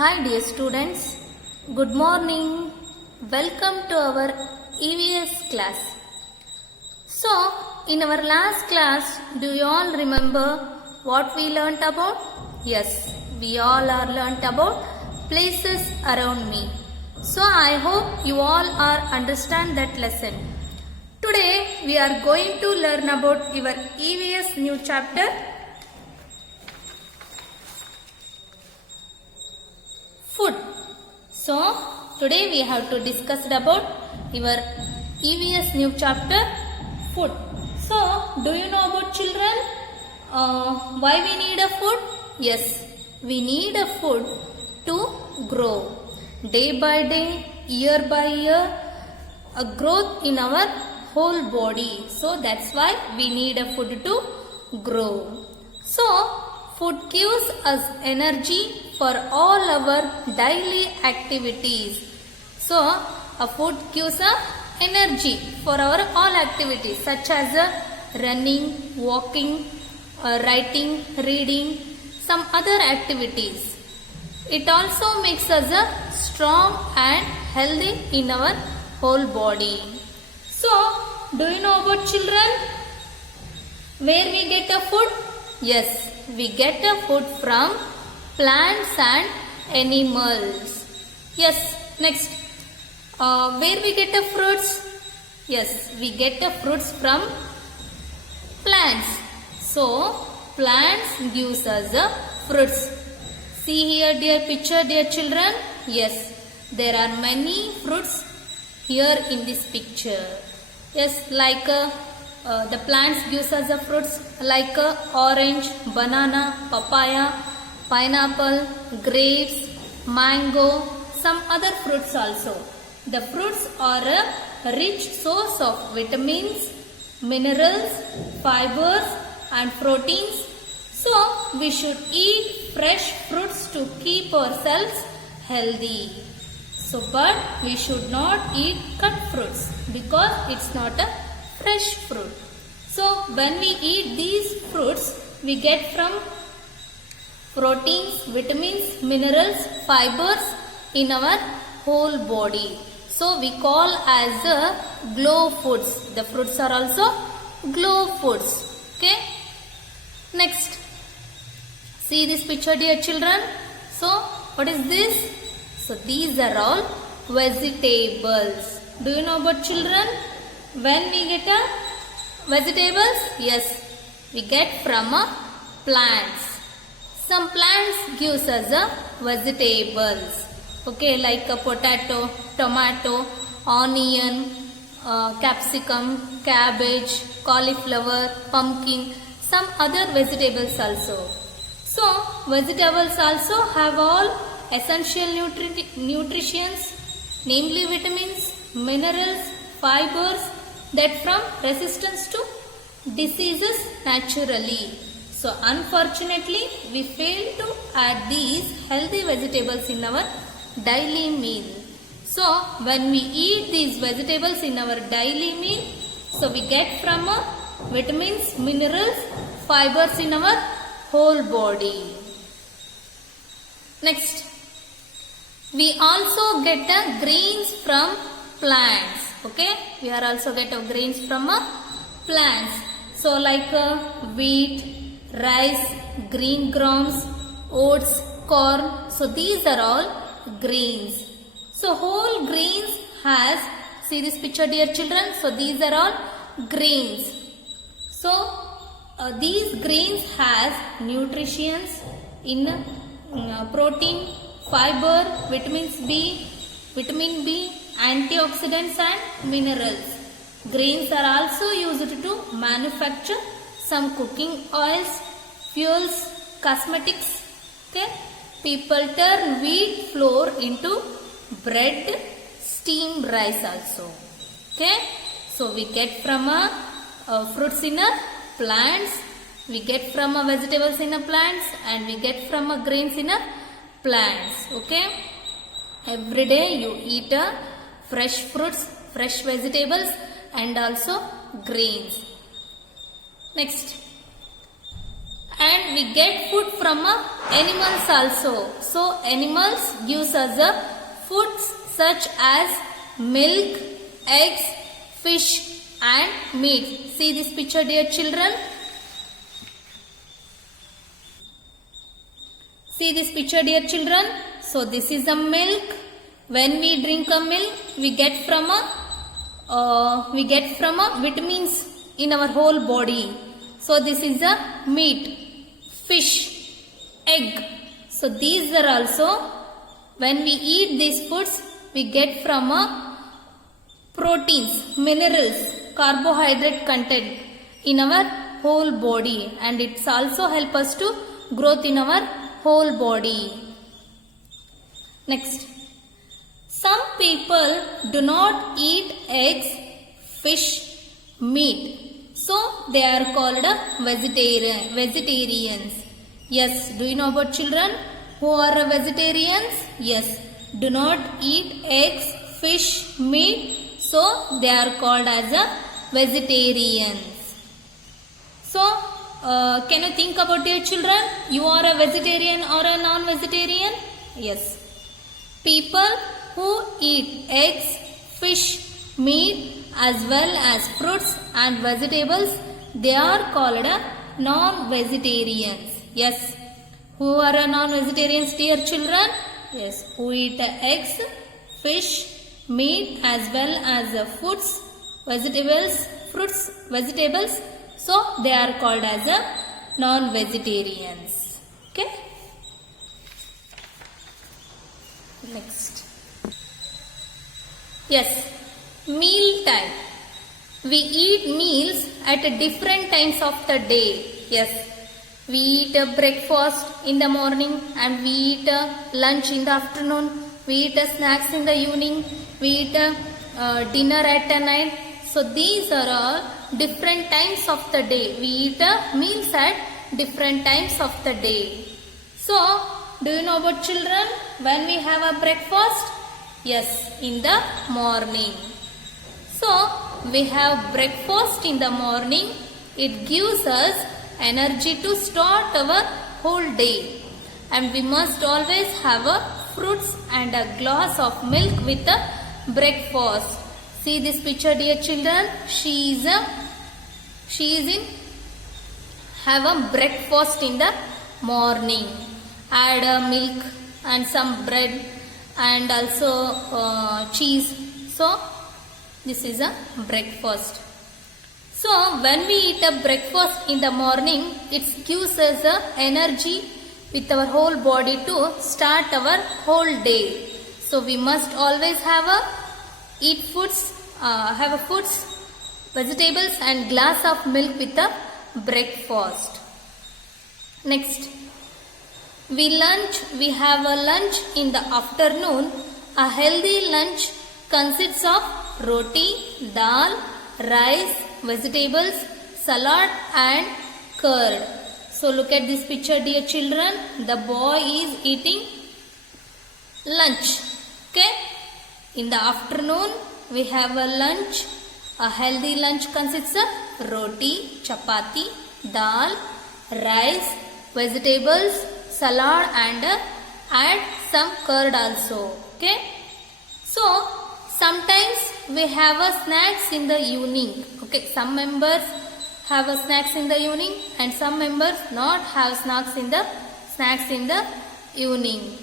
Hi dear students, good morning. Welcome to our EVS class. So, in our last class, do you all remember what we learnt about? Yes, we all are learnt about places around me. So, I hope you all are understand that lesson. Today, we are going to learn about your EVS new chapter. Food. So, today we have to discuss about your EVS new chapter, food. So, do you know about children? Why we need a food? Yes, we need a food to grow. Day by day, year by year, a growth in our whole body. So, that's why we need a food to grow. So, food gives us energy for all our daily activities. So, a food gives us energy for our all activities such as running, walking, writing, reading, some other activities. It also makes us strong and healthy in our whole body. So, do you know about children? Where we get a food? Yes, we get a food from plants and animals. Yes, next. Where we get the fruits? Yes, we get the fruits from plants. So, plants gives us the fruits. See here dear picture, dear children. Yes, there are many fruits here in this picture. Yes, like the plants gives us the fruits like orange, banana, papaya, pineapple, grapes, mango, some other fruits also. The fruits are a rich source of vitamins, minerals, fibers and proteins. So, we should eat fresh fruits to keep ourselves healthy. So, but we should not eat cut fruits because it's not a fresh fruit. So, when we eat these fruits, we get from proteins, vitamins, minerals, fibers in our whole body. So, we call as the glow foods. The fruits are also glow foods. Okay. Next. See this picture dear children. So, what is this? So, these are all vegetables. Do you know about children? When we get a vegetables? Yes, we get from plants. Some plants gives us vegetables. Okay, like a potato, tomato, onion, capsicum, cabbage, cauliflower, pumpkin, some other vegetables also. So, vegetables also have all essential nutrients, namely vitamins, minerals, fibers that from resistance to diseases naturally. So, unfortunately, we fail to add these healthy vegetables in our daily meal. So, when we eat these vegetables in our daily meal, so we get from vitamins, minerals, fibers in our whole body. Next, we also get grains from plants. Okay, we are also get grains from plants. So, like wheat, rice, green grounds, oats, corn. So, these are all grains. So, whole grains has, see this picture dear children. So, these are all grains. So, these grains has nutrients in protein, fiber, vitamin B, antioxidants and minerals. Grains are also used to manufacture some cooking oils, fuels, cosmetics. Okay. People turn wheat flour into bread, steamed rice also. Okay. So, we get from fruits in plants, we get from vegetables in plants and we get from grains in plants. Okay. Every day you eat fresh fruits, fresh vegetables and also grains. Next. and we get food from animals also. So animals gives us foods such as milk, eggs, fish and meat. See this picture, dear children. See this picture, dear children. So this is a milk. When we drink a milk, we get from a vitamins in our whole body. So this is a meat, fish, egg. So these are also, when we eat these foods, we get from proteins, minerals, carbohydrate content in our whole body, and it's also help us to growth in our whole body. Next, some people do not eat eggs, fish, meat. So they are called vegetarians. Yes, do you know about children who are vegetarians? Yes, do not eat eggs, fish, meat. So they are called as vegetarians. So can you think about your children? You are a vegetarian or a non-vegetarian? Yes. People who eat eggs, fish, meat as well as fruits and vegetables, they are called non-vegetarians. Yes. Who are non-vegetarians, dear children? Yes. Who eat eggs, fish, meat as well as foods, vegetables, fruits, vegetables. So they are called as non-vegetarians. Okay. Next. Yes, meal time. We eat meals at different times of the day. Yes, we eat a breakfast in the morning and we eat a lunch in the afternoon. We eat a snacks in the evening. We eat a dinner at night. So these are all different times of the day. We eat meals at different times of the day. So, do you know about children when we have a breakfast? Yes, in the morning. So, we have breakfast in the morning. It gives us energy to start our whole day. And we must always have a fruits and a glass of milk with a breakfast. See this picture, dear children. She is in have a breakfast in the morning. Add milk and some bread and also cheese. So this is a breakfast. So when we eat a breakfast in the morning, it gives us energy with our whole body to start our whole day. So we must always have eat foods, vegetables and glass of milk with a breakfast. Next, we have a lunch in the afternoon. A healthy lunch consists of roti, dal, rice, vegetables, salad and curd. So look at this picture, dear children. The boy is eating lunch. Okay. In the afternoon, we have a lunch. A healthy lunch consists of roti, chapati, dal, rice, vegetables, salad and add some curd also. Okay. So sometimes we have a snacks in the evening. Okay. Some members have a snacks in the evening and some members not have snacks in the evening.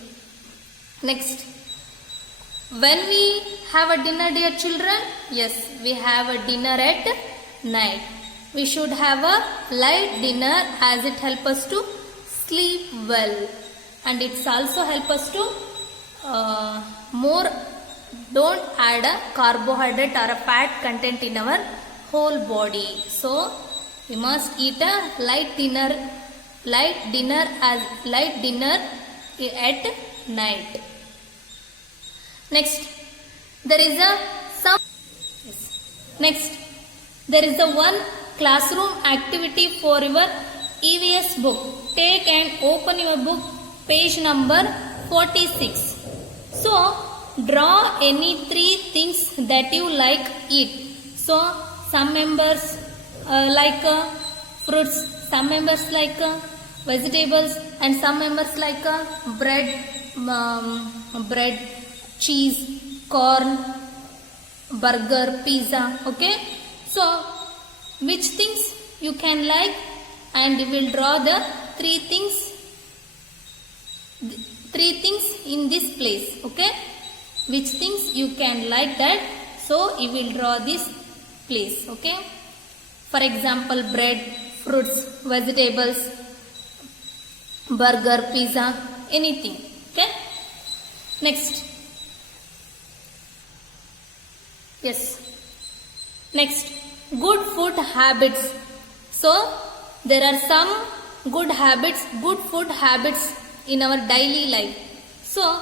Next, when we have a dinner, dear children, yes, we have a dinner at night. We should have a light dinner as it helps us to sleep well, and it's also help us to don't add a carbohydrate or a fat content in our whole body. So we must eat a light dinner at night. Next, there is a one classroom activity for your EVS book. Take and open your book, page number 46. So draw any 3 things that you like eat. So some members like fruits, some members like vegetables, and some members like bread, cheese, corn, burger, pizza. Okay, so which things you can like, and you will draw the three things in this place. Okay, which things you can like that, so you will draw this place. Okay, for example, bread, fruits, vegetables, burger, pizza, anything. Okay, next. Yes, next, good food habits. So there are some good food habits in our daily life. So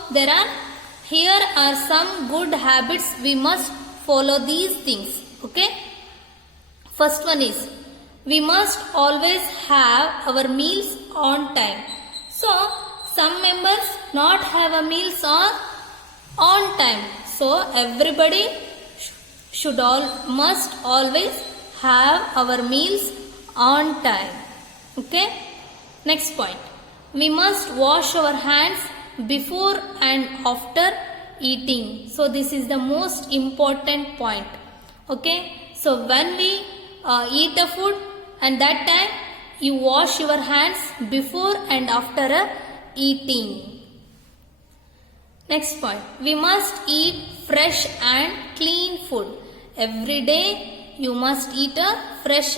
here are some good habits. We must follow these things. Okay, first one is, we must always have our meals on time. So some members not have a meals on time. So everybody must always have our meals on time. Okay, next point, we must wash our hands before and after eating. So this is the most important point. Okay, so when we eat a food, and that time you wash your hands before and after eating. Next point, we must eat fresh and clean food. Every day you must eat fresh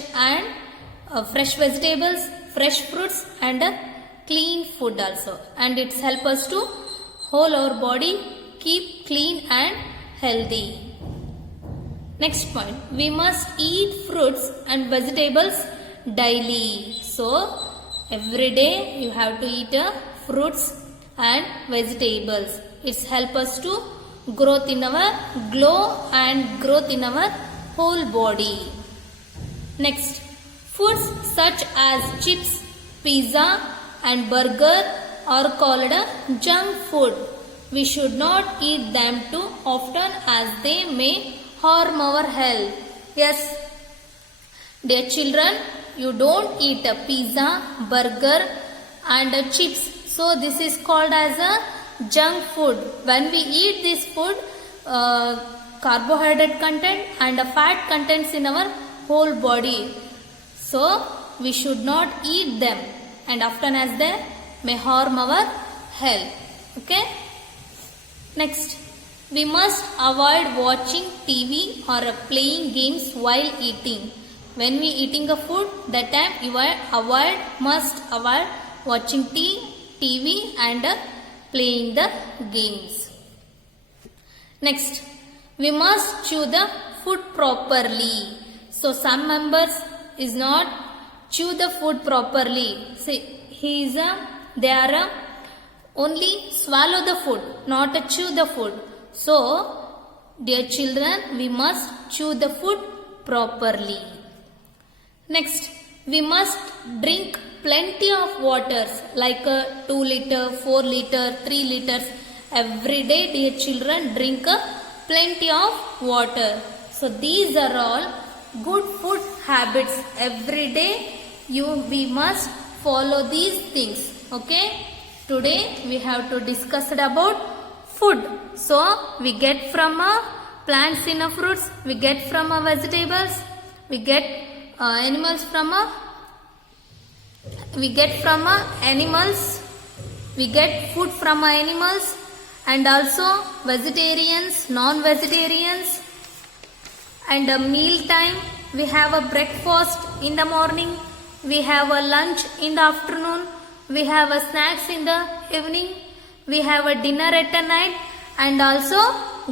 vegetables, fresh fruits, and clean food also, and it helps us to hold our body keep clean and healthy. Next point, we must eat fruits and vegetables daily. So every day you have to eat fruits and vegetables. It helps us to growth in our whole body. Next, foods such as chips, pizza, and burger are called junk food. We should not eat them too often, as they may harm our health. Yes, dear children, you don't eat a pizza, burger, and chips. So this is called as a junk food. When we eat this food, carbohydrate content and fat contents in our whole body. So we should not eat them, and often as they may harm our health. Okay. Next, we must avoid watching TV or playing games while eating. When we eating a food, that time you must avoid watching TV and playing the games. Next, we must chew the food properly. So some members is not chew the food properly. See, they are only swallow the food, not chew the food. So, dear children, we must chew the food properly. Next, we must drink plenty of waters, like 2 liter, 4 liter, 3 liters. Every day, dear children, drink plenty of water. So these are all good food habits. Every day we must follow these things. Okay, today we have to discuss about food. So we get from plants in fruits, we get from vegetables, we get animals from animals, we get food from animals, and also vegetarians, non-vegetarians. And a meal time, we have a breakfast in the morning, we have a lunch in the afternoon, we have a snacks in the evening, we have a dinner at a night, and also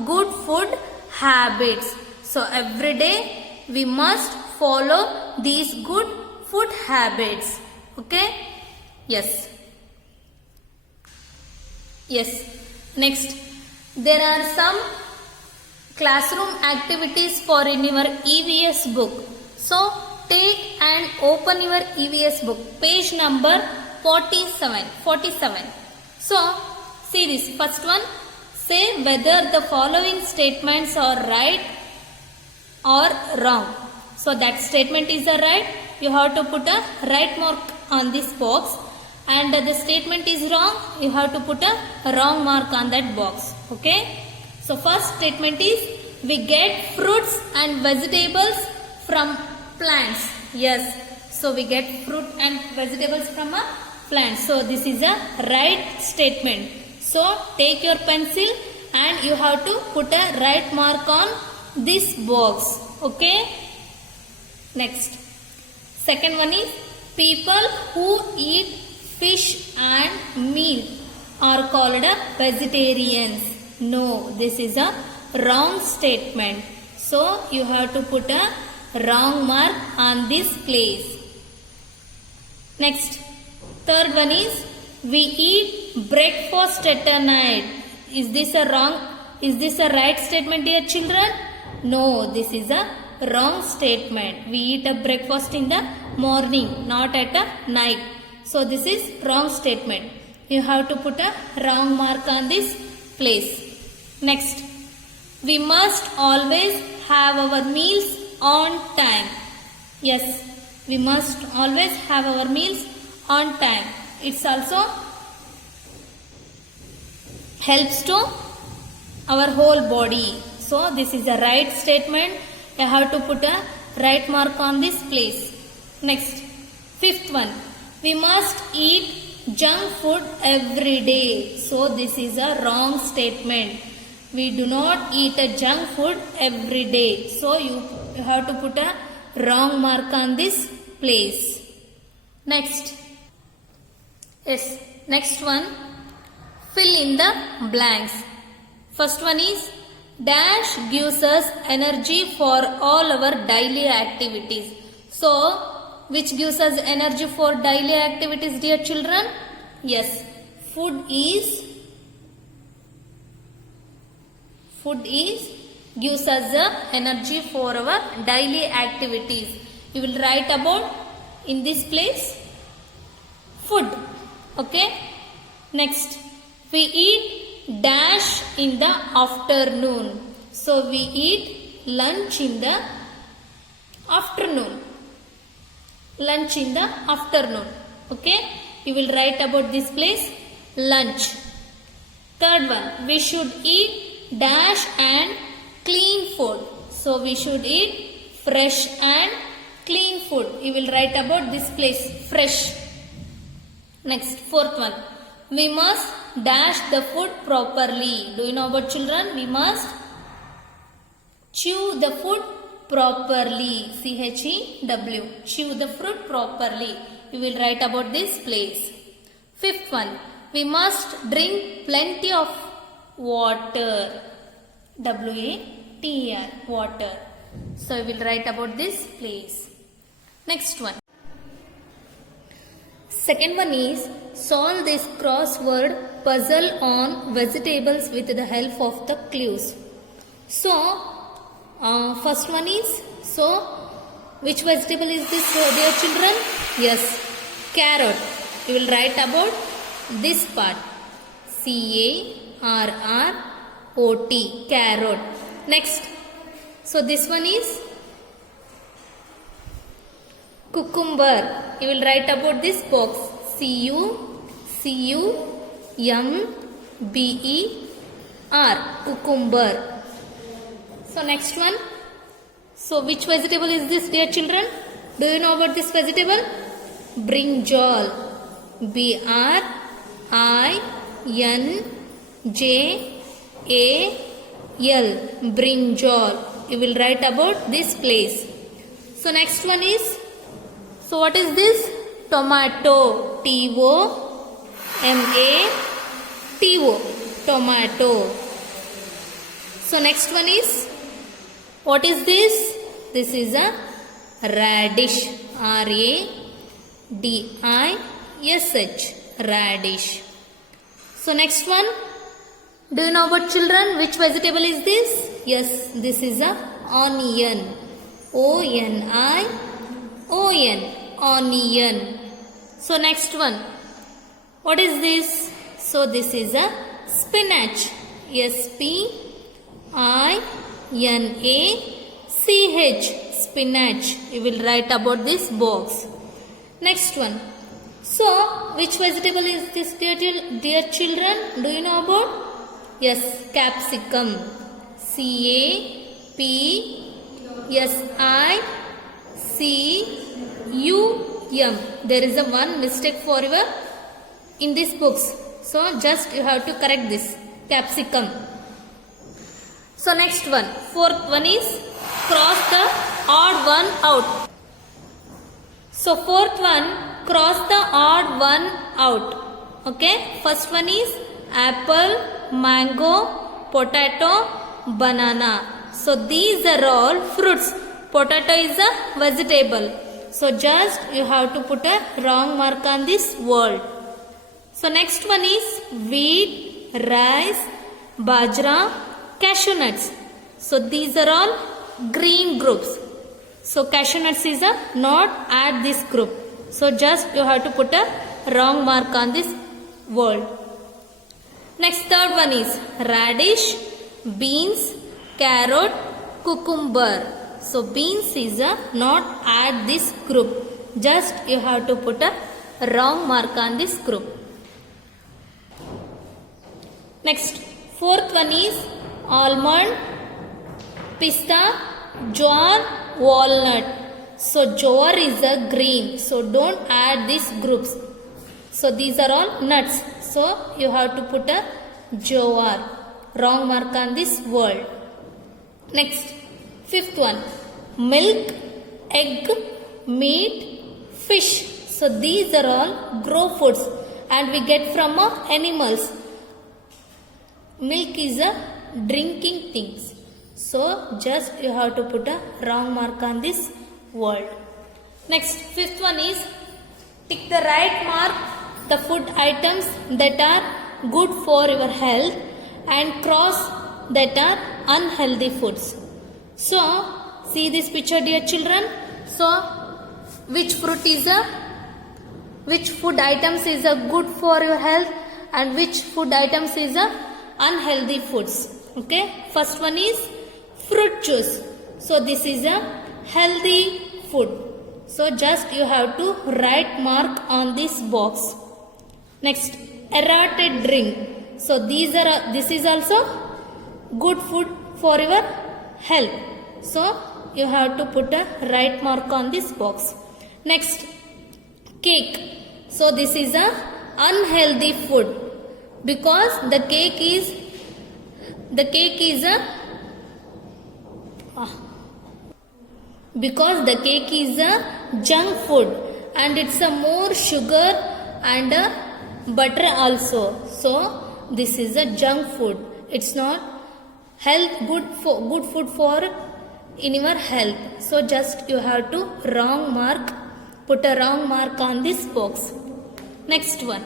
good food habits. So every day we must follow these good food habits. Okay? Yes. Next, there are some classroom activities for in your EVS book. So take and open your EVS book, page number 47. So see this first one. Say whether the following statements are right or wrong. So that statement is a right. You have to put a right mark on this box. and the statement is wrong, you have to put a wrong mark on that box. Okay. So first statement is we get fruits and vegetables from plants. Yes. So we get fruit and vegetables from a plant. So this is a right statement. So take your pencil and you have to put a right mark on this box. Okay. Next. Second one is people who eat fish and meat are called vegetarians. No, this is a wrong statement. So you have to put a wrong mark on this place. Next, third one is we eat breakfast at night. Is this a right statement, dear children? No, this is a wrong statement. We eat a breakfast in the morning, not at a night. So this is wrong statement. You have to put a wrong mark on this place. Next, we must always have our meals on time. Yes, we must always have our meals on time. It's also helps to our whole body. So this is a right statement. You have to put a right mark on this place. Next, fifth one. We must eat junk food every day. So this is a wrong statement. We do not eat a junk food every day. So you have to put a wrong mark on this place. Next. Yes. Next one. Fill in the blanks. First one is dash gives us energy for all our daily activities. So, which gives us energy for daily activities, dear children? Yes, food is gives us the energy for our daily activities. You will write about in this place food. Okay. Next, we eat dash in the afternoon. So we eat lunch in the afternoon. Lunch in the afternoon. Okay. You will write about this place lunch. Third one, we should eat dash and clean food. So we should eat fresh and clean food. You will write about this place fresh. Next, fourth one, we must dash the food properly. Do you know about children? We must chew the food properly. CHEW. Chew the fruit properly. You will write about this place. Fifth one, we must drink plenty of water. WATER. Water. So you will write about this place. Next one. Second one is solve this crossword puzzle on vegetables with the help of the clues. So, first one is, so which vegetable is this, dear children? Yes, carrot. You will write about this part. CARROT, carrot. Next, so this one is cucumber. You will write about this box. CUCUMBER, cucumber. So next one. So which vegetable is this, dear children? Do you know about this vegetable? Brinjal. BRINJAL. Brinjal. You will write about this place. So next one is, so what is this? Tomato. TOMATO. Tomato. So next one is, what is this? This is a radish. RADISH. Radish. So next one, do you know about children? Which vegetable is this? Yes, this is a onion. ONION. Onion. So next one, what is this? So this is a spinach. SPINACH. Spinach. You will write about this box. Next one. So, which vegetable is this, dear children? Do you know about? Yes, capsicum. CAPSICUM. There is a one mistake for your in these books. So, just you have to correct this. Capsicum. So, next one. Fourth one is cross the odd one out. So, fourth one, cross the odd one out. Okay. First one is apple, mango, potato, banana. So, these are all fruits. Potato is a vegetable. So, just you have to put a wrong mark on this word. So, next one is wheat, rice, bajra, cashew nuts. So, these are all green groups. So, cashew nuts is a not at this group. So, just you have to put a wrong mark on this word. Next, third one is radish, beans, carrot, cucumber. So, beans is a not at this group. Just you have to put a wrong mark on this group. Next, fourth one is almond, pista, jowar, walnut. So, jowar is a green. So, don't add these groups. So, these are all nuts. So, you have to put a jowar. Wrong mark on this word. Next, fifth one. Milk, egg, meat, fish. So, these are all grow foods and we get from animals. Milk is a drinking things. So, just you have to put a wrong mark on this word. Next, fifth one is tick the right mark the food items that are good for your health and cross that are unhealthy foods. So, see this picture, dear children. So, which food items is a good for your health and which food items is a unhealthy foods. Okay, first one is fruit juice. So, this is a healthy food. So, just you have to write mark on this box. Next, aerated drink. So, this is also good food for your health. So, you have to put a right mark on this box. Next, cake. So, this is a unhealthy food because the cake is a junk food and it's a more sugar and a butter also. So, this is a junk food. It's not good food for in your health. So, just you have to put a wrong mark on this box. Next one,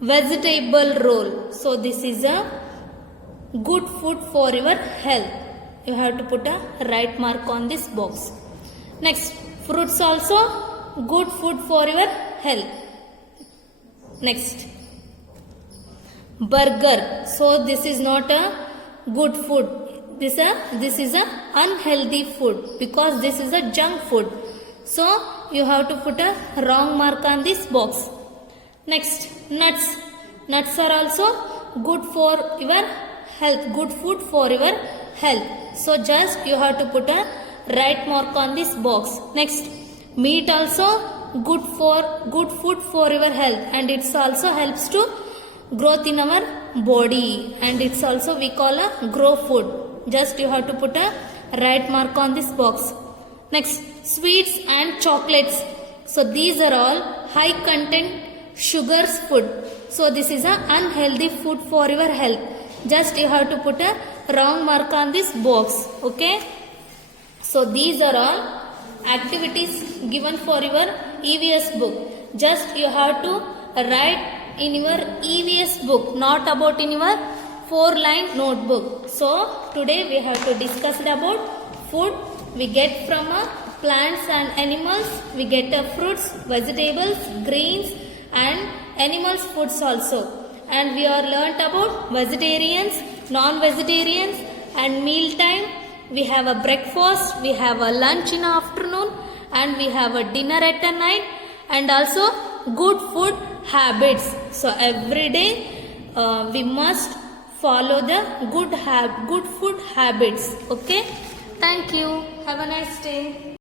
vegetable roll. So, this is a good food for your health. You have to put a right mark on this box. Next, fruits also good food for your health. Next, burger. So, this is not a good food. This is a unhealthy food because this is a junk food. So, you have to put a wrong mark on this box. Next, nuts. Nuts are also good for your health, good food for your health. So, just you have to put a right mark on this box. Next, meat also good food for your health and it also helps to growth in our body and it's also we call a grow food. Just you have to put a right mark on this box. Next, sweets and chocolates. So, these are all high content sugars food. So, this is a unhealthy food for your health. Just you have to put a wrong mark on this box. Okay. So, these are all activities given for your EVS book. Just you have to write in your EVS book, not about in your 4-line notebook. So, today we have to discuss about food we get from plants and animals. We get fruits, vegetables, greens and animals foods also. And we are learnt about vegetarians, non-vegetarians and meal time. We have a breakfast, we have a lunch in the afternoon and we have a dinner at the night and also good food habits. So every day we must follow the good food habits. Okay, thank you, have a nice day.